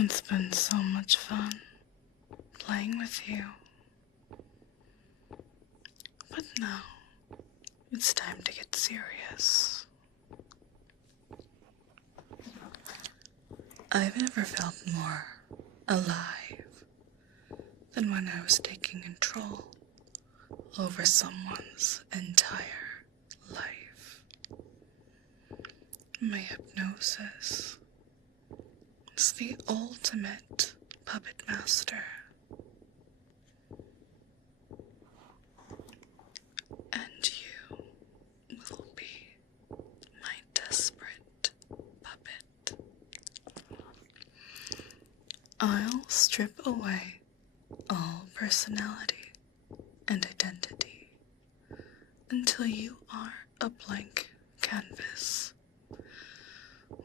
It's been so much fun playing with you. But now, it's time to get serious. I've never felt more alive than when I was taking control over someone's entire life. My hypnosis is the ultimate puppet master. And you will be my desperate puppet. I'll strip away all personality and identity until you are a blank canvas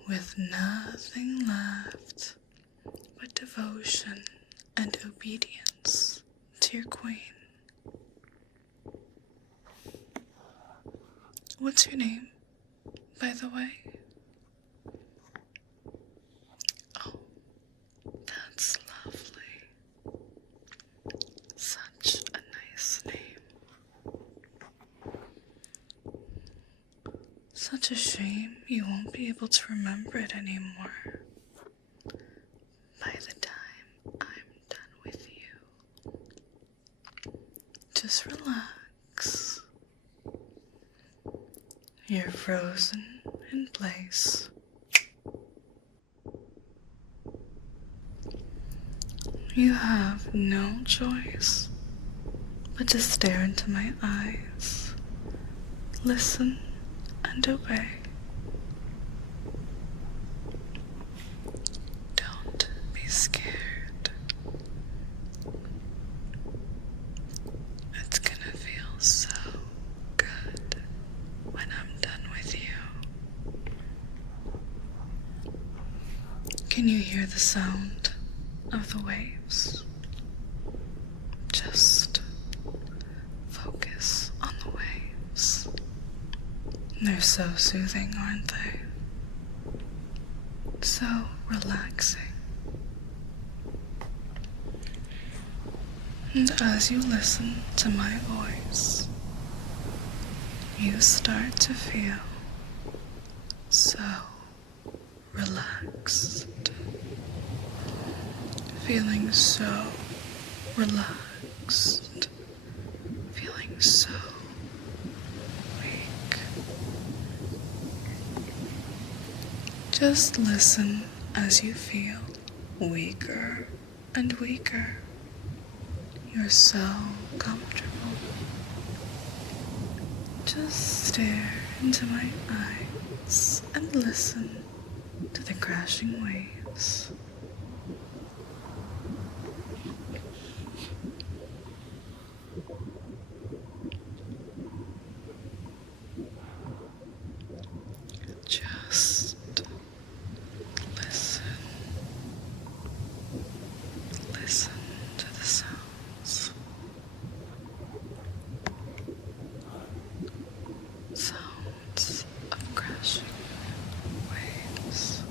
with nothing left but devotion and obedience to your queen. What's your name, by the way? Oh, that's lovely. Such a nice name. Such a shame you won't be able to remember it anymore by the time I'm done with you. Just relax. You're frozen in place. You have no choice but to stare into my eyes, listen, and obey. Don't be scared. It's gonna feel so good when I'm done with you. Can you hear the sound of the waves? Just focus on the waves. They're so soothing, aren't they? So relaxing. And as you listen to my voice, you start to feel so relaxed. Feeling so relaxed. Feeling so weak. Just listen as you feel weaker and weaker. You're so comfortable. Just stare into my eyes and listen to the crashing waves. Just listen. Listen to the sounds. Sounds of crashing waves.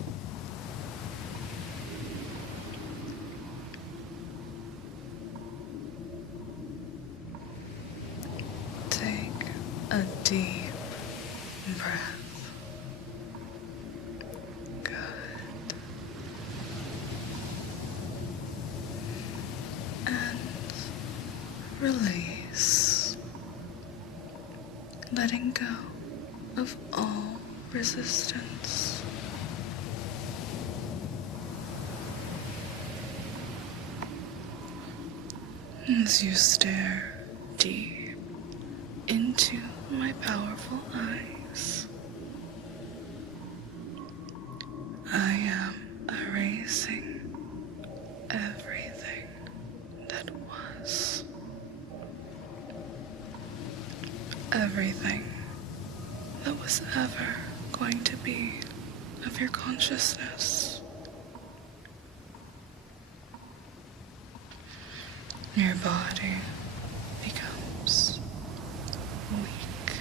Take a deep breath. Good. And release. Letting go of all resistance. As you stare deep into my powerful eyes, I am erasing everything that was. Everything that was ever going to be of your consciousness. Your body becomes weak.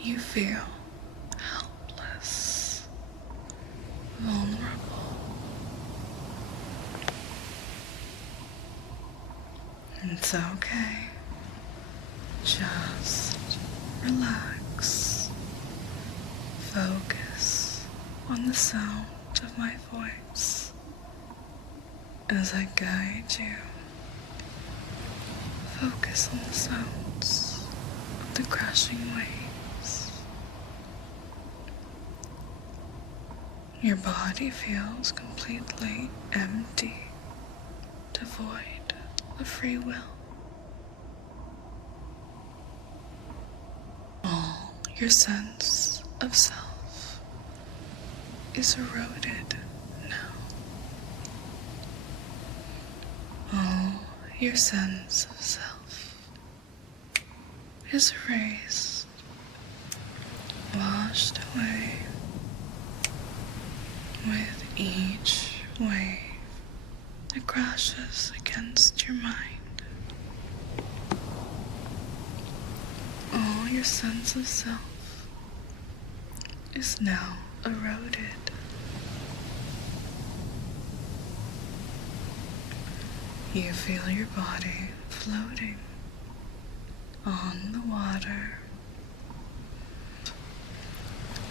You feel helpless, vulnerable, It's okay. Just relax. Focus on the sound of my voice as I guide you. Focus on the sounds of the crashing waves. Your body feels completely empty, devoid of free will. All your sense of self is eroded now. All your sense of self is erased, washed away with each wave that crashes against your mind. All your sense of self is now eroded. You feel your body floating on the water,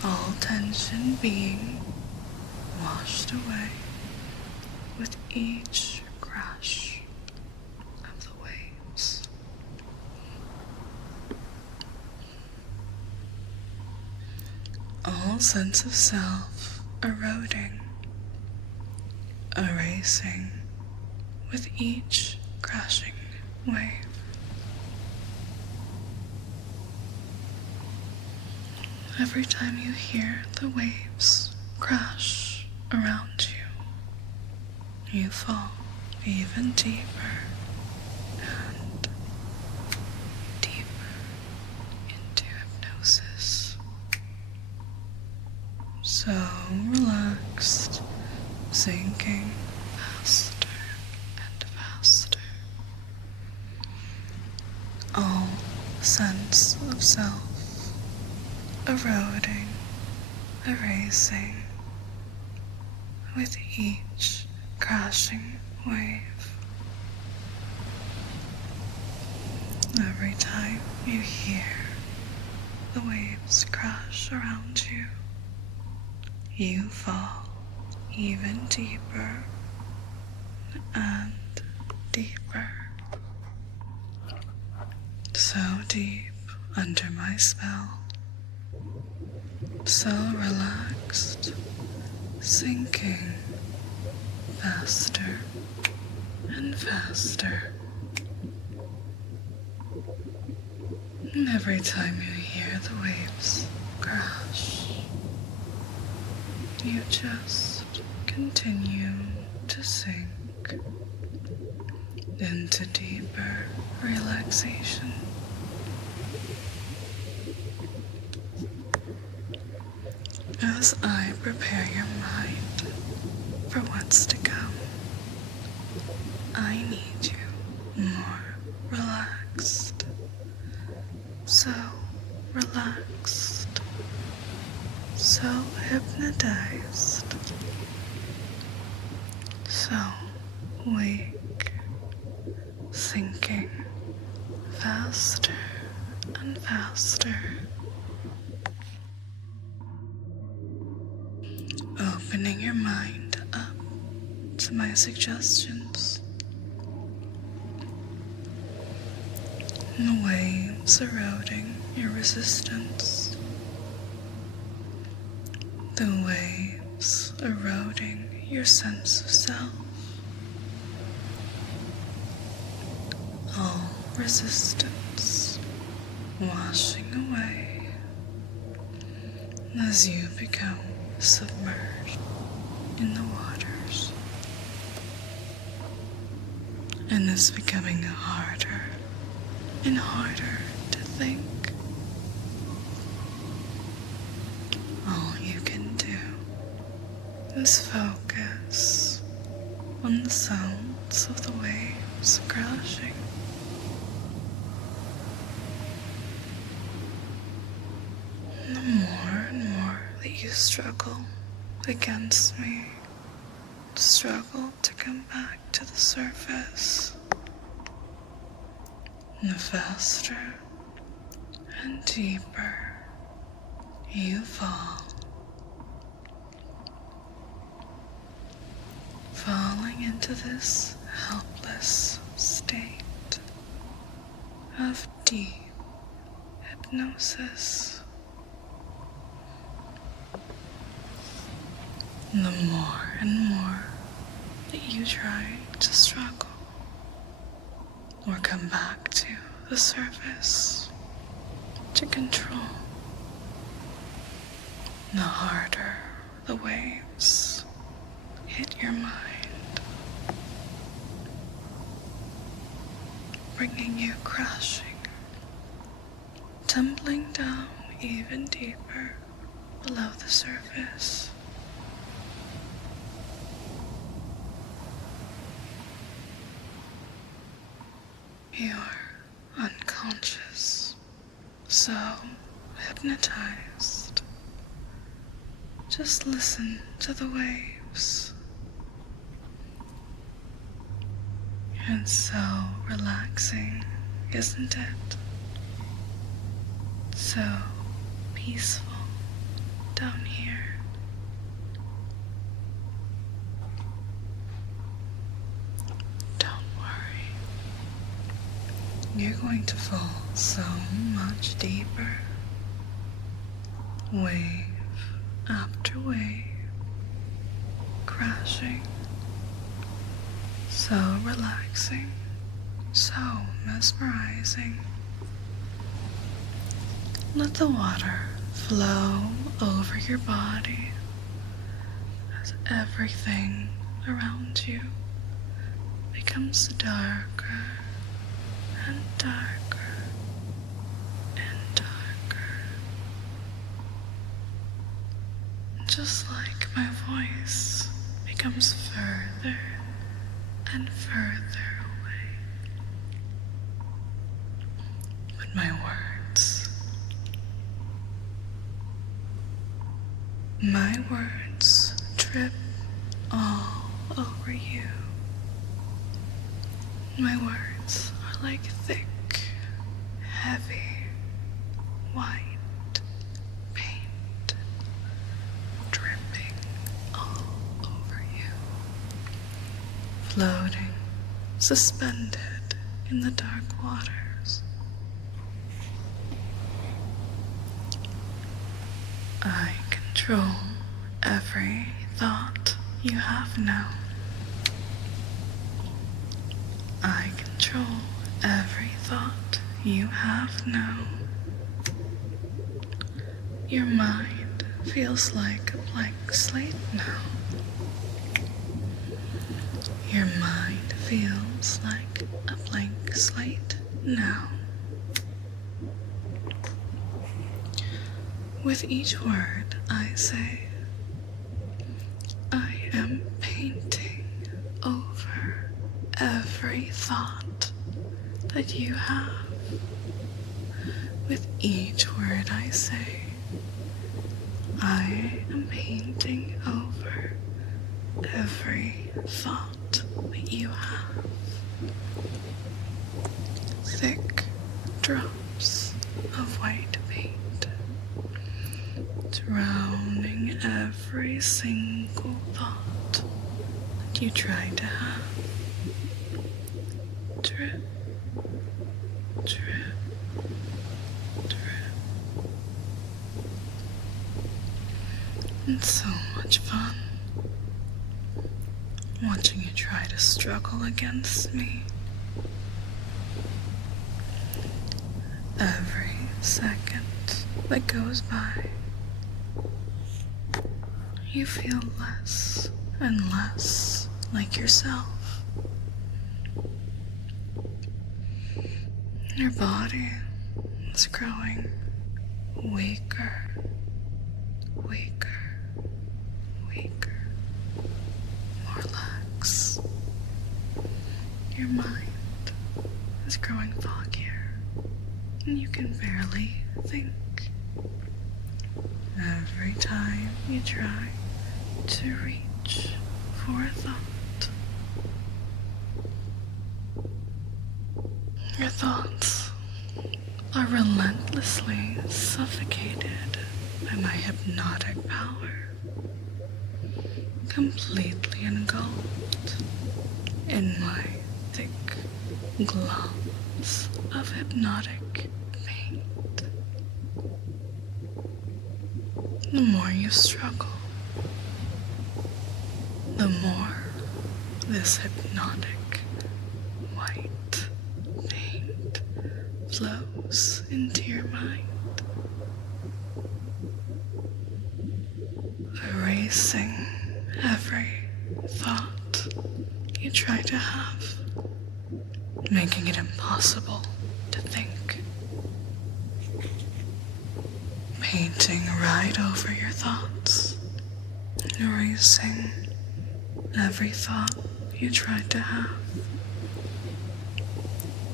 all tension being washed away with each crash of the waves. All sense of self eroding, erasing with each crashing wave. Every time you hear the waves crash around you, you fall even deeper and deeper into hypnosis. So relaxed, sinking faster and faster. All sense of self eroding, erasing with each crashing wave. Every time you hear the waves crash around you, you fall even deeper and deeper. So deep under my spell. So relaxed, sinking faster and faster. And every time you hear the waves crash, you just continue to sink into deeper relaxation. As I prepare your mind for what's to come, I need you more relaxed. So relaxed, so hypnotized, so weak, sinking faster and faster. Opening your mind up to my suggestions. The waves eroding your resistance. The waves eroding your sense of self. All resistance washing away as you become submerged in the waters. And it's becoming harder and harder to think. All you can do is focus on the sounds of the waves crashing. And the more and more that you struggle against me, struggle to come back to the surface, the faster and deeper you fall, falling into this helpless state of deep hypnosis. The more and more that you try to struggle or come back to the surface to control, the harder the waves hit your mind, bringing you crashing, tumbling down even deeper below the surface. You're unconscious, so hypnotized. Just listen to the waves. And so relaxing, isn't it? So peaceful down here. You're going to fall so much deeper, wave after wave, crashing, so relaxing, so mesmerizing. Let the water flow over your body as everything around you becomes darker and darker and darker. Just like my voice becomes further and further away. But my words trip all over you. My words are like thick, heavy, white paint dripping all over you, floating, suspended in the dark waters. I control every thought you have now. I control every thought you have now. Your mind feels like a blank slate now. Your mind feels like a blank slate now. With each word I say, I am painting over every thought that you have. With each word I say, I am painting over every thought that you have. Thick drops of white paint, drowning every single thought that you try to have. Drip, drip, drip. It's so much fun watching you try to struggle against me. Every second that goes by, you feel less and less like yourself. Your body is growing weaker, weaker, weaker, more lax. Your mind is growing foggier, and you can barely think. Every time you try to reach for a thought, your thoughts are relentlessly suffocated by my hypnotic power, completely engulfed in my thick globs of hypnotic paint. The more you struggle, the more this hypnotic white paint flows into your mind, erasing every thought you try to have, making it impossible to think, painting right over your thoughts, erasing every thought you tried to have,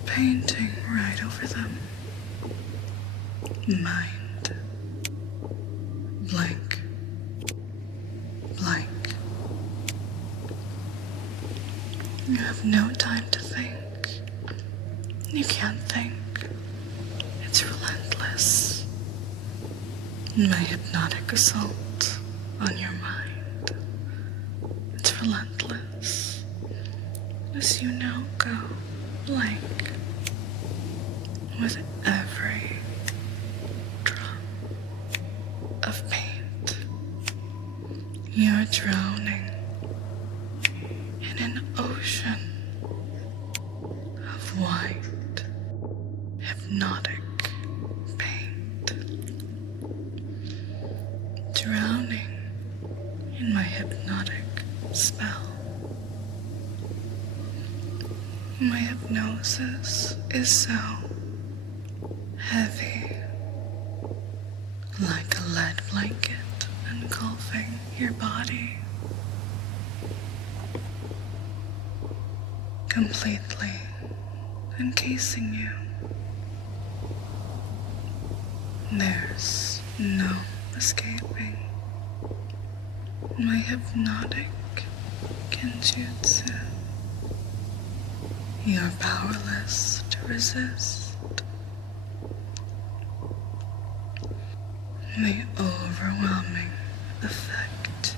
painting right over them. Mind blank, blank. You have no time to think. You can't think. It's relentless. My hypnotic assault on your mind. It's relentless. As you now go blank with every drop of paint. You're drowning in an ocean of white, hypnotic paint. Drowning in my hypnotic spell. My hypnosis is so heavy, like a lead blanket engulfing your body, completely encasing you. There's no escaping my hypnotic genjutsu. You're powerless to resist the overwhelming effect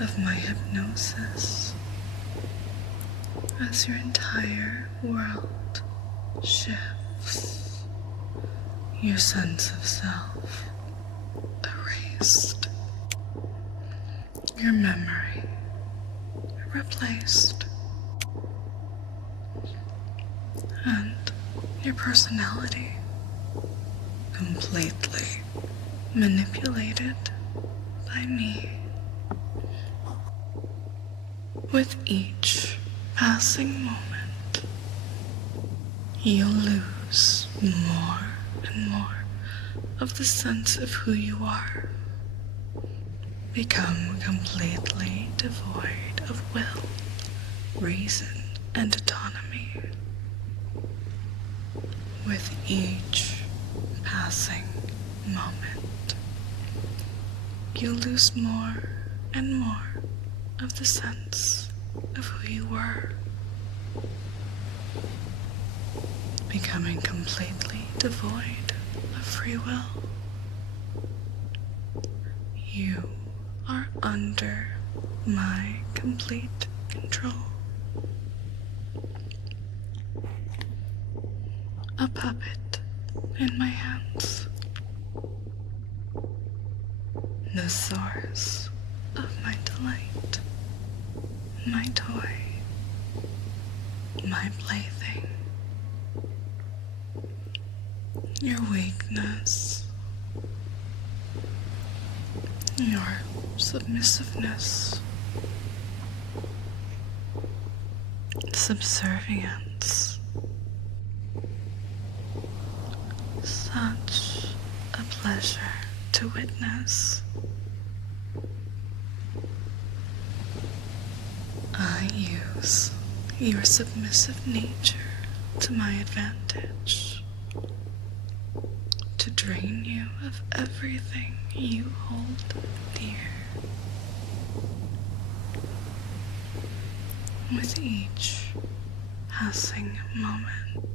of my hypnosis as your entire world shifts, your sense of self erased, your memory replaced, and your personality completely manipulated by me. With each passing moment, you'll lose more and more of the sense of who you are, become completely devoid of will, reason, and autonomy. With each passing moment, you lose more and more of the sense of who you were, becoming completely devoid of free will. You are under my complete control. A puppet in my hands. The source of my delight. My toy. My plaything. Your weakness. Your submissiveness. Subservience. Such a pleasure to witness. I use your submissive nature to my advantage, to drain you of everything you hold dear. With each passing moment,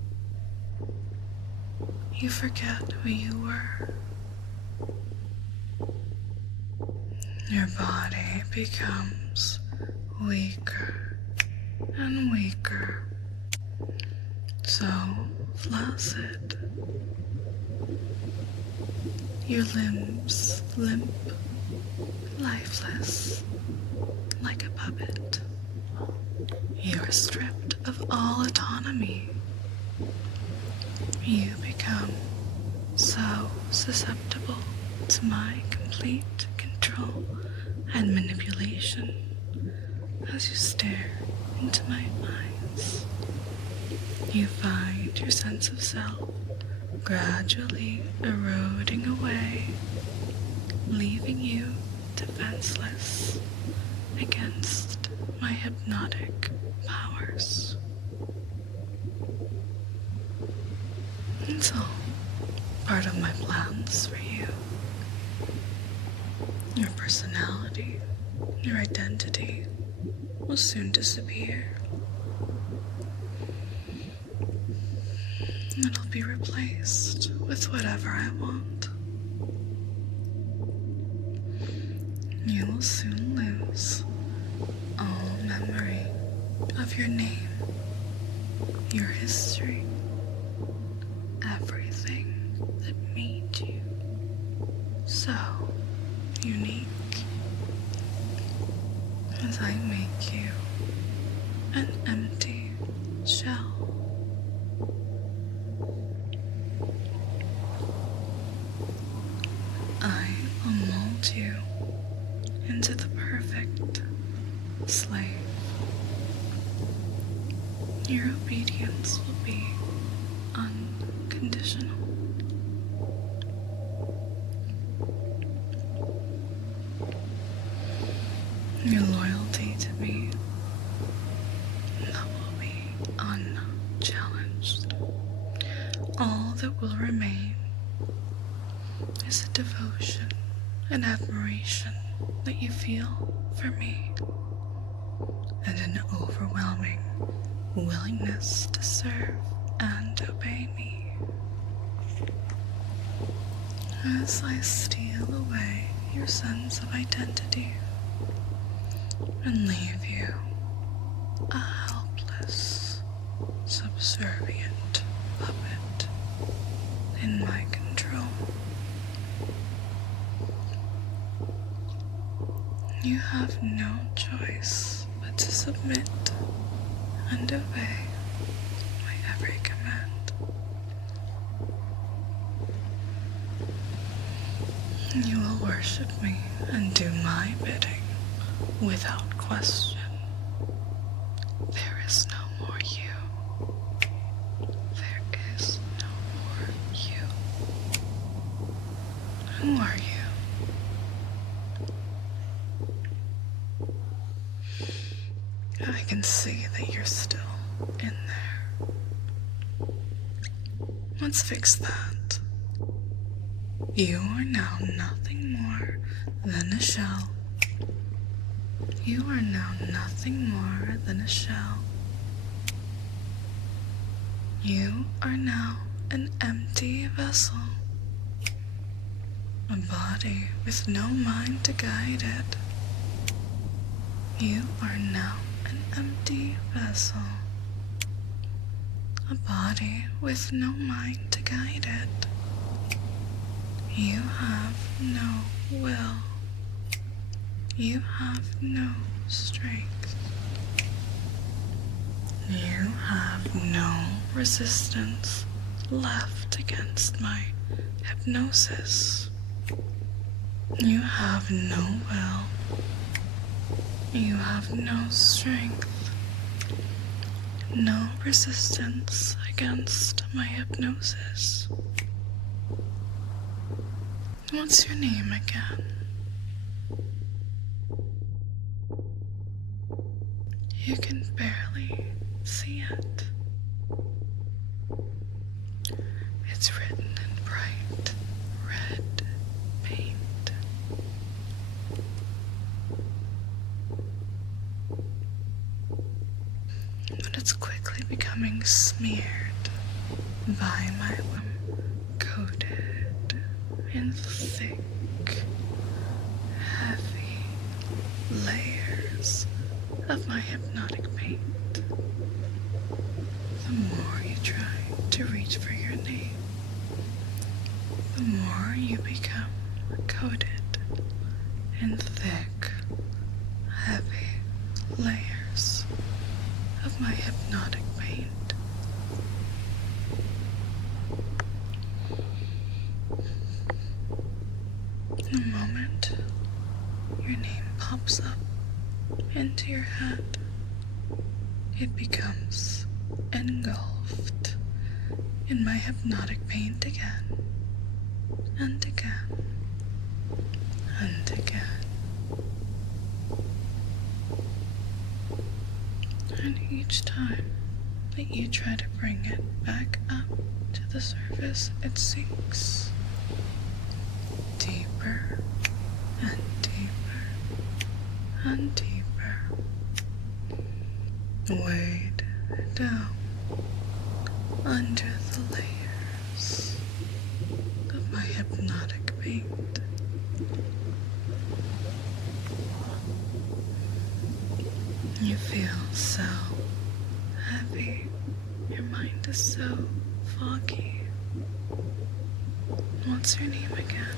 you forget who you were. Your body becomes weaker and weaker, so flaccid. Your limbs limp, lifeless, like a puppet. You are stripped of all autonomy. You become so susceptible to my complete control and manipulation as you stare into my eyes. You find your sense of self gradually eroding away, leaving you defenseless against my hypnotic powers. It's all part of my plans for you. Your personality, your identity will soon disappear. It'll be replaced with whatever I want. You will soon lose all memory of your name, your history, everything that made you so unique, as I make you an empty shell. I will mold you into the perfect slave. Your obedience will be unconditional. Your loyalty to me, that will be unchallenged. All that will remain is a devotion and admiration that you feel for me, and an overwhelming willingness to serve and obey me. As I steal away your sense of identity and leave you a helpless, subservient puppet in my control. You have no choice but to submit and obey my every command. You will worship me and do my bidding without question. There is no more you. There is no more you. Who are you? I can see that you're still in there. Let's fix that. You are now nothing more than a shell. You are now nothing more than a shell. You are now an empty vessel. A body with no mind to guide it. You are now an empty vessel. A body with no mind to guide it. You have no will. You have no strength. You have no resistance left against my hypnosis. You have no will. You have no strength. No resistance against my hypnosis. What's your name again? You can barely see it. It's written in bright red paint. But it's quickly becoming smeared by my coated in thick, heavy layers of my hypnotic paint. The more you try to reach for your name, the more you become coated in thick, heavy layers of my hypnotic paint. The moment your name pops up into your head, it becomes engulfed in my hypnotic paint again, and again, and again. And each time that you try to bring it back up to the surface, it sinks deeper and deeper and deeper, weighed down under the layers of my hypnotic paint. You feel so heavy, your mind is so foggy. What's your name again?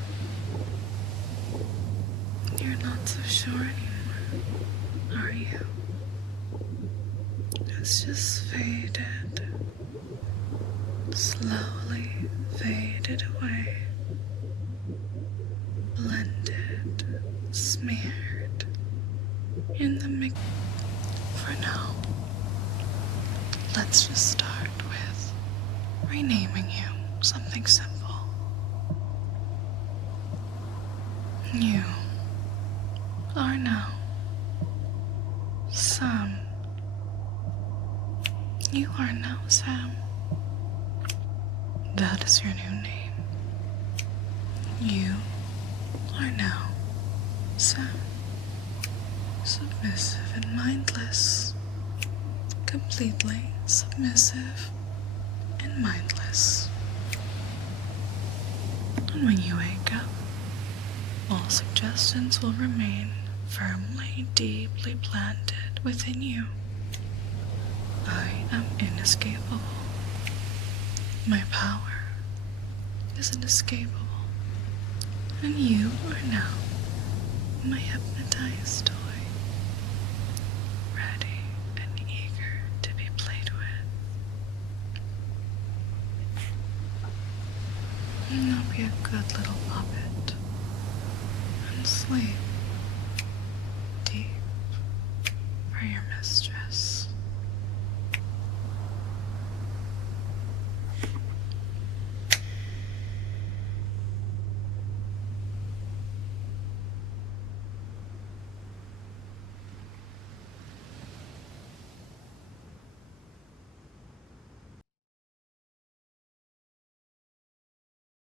You're not so sure anymore, are you? It's just faded, slowly faded away, blended, smeared in the mix. For now, let's just start with renaming you something simple. You are now Sam. You are now Sam. That is your new name. You are now Sam. Submissive and mindless. Completely submissive and mindless. And when you wake up, all suggestions will remain firmly, deeply planted within you. I am inescapable. My power is inescapable. And you are now my hypnotized toy, ready and eager to be played with. Now be a good little puppet and sleep.